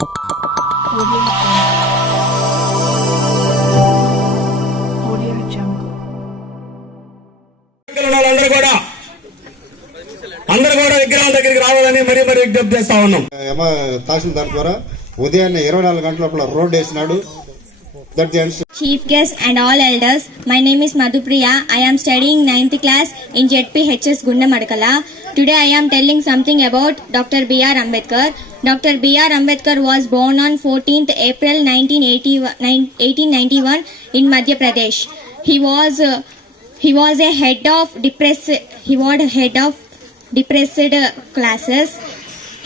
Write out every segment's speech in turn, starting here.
Audio Jungle. అందరూ కూడా విగ్రహాల దగ్గరికి రావాలని మరీ విజ్ఞప్తి చేస్తా ఉన్నాం. తహసీల్దార్ ద్వారా ఉదయాన్నే 24 గంటల లోపల రోడ్ వేసినాడు. Chief guests and all elders, my name is Madhupriya. I am studying 9th class in JPHS Gundamadkala. Today I am telling something about Dr. B.R. Ambedkar. Dr. B.R. Ambedkar was born on 14th April 1891 in Madhya Pradesh. He was a head of depressed classes.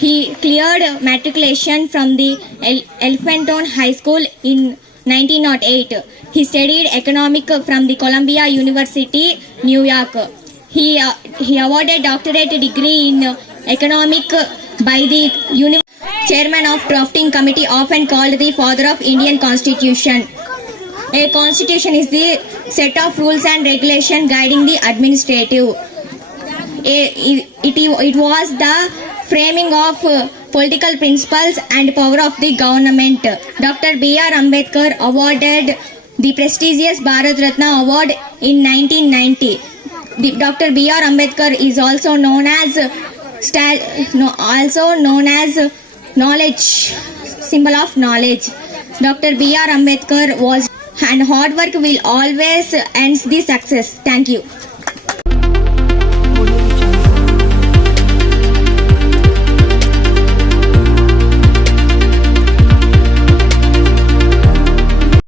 He cleared matriculation from the Elephantone High School in 1908. He studied economics from the Columbia University, New York. He awarded doctorate degree in economics by the chairman of drafting committee, often called the father of Indian Constitution. A constitution is the set of rules and regulations guiding the administrative. It was the framing of political principles and power of the government. Dr. B.R. Ambedkar awarded the prestigious Bharat Ratna Award in 1990. Dr. B.R. Ambedkar is also known as knowledge, symbol of knowledge. Dr. B.R. Ambedkar was, and hard work will always end the success. Thank you.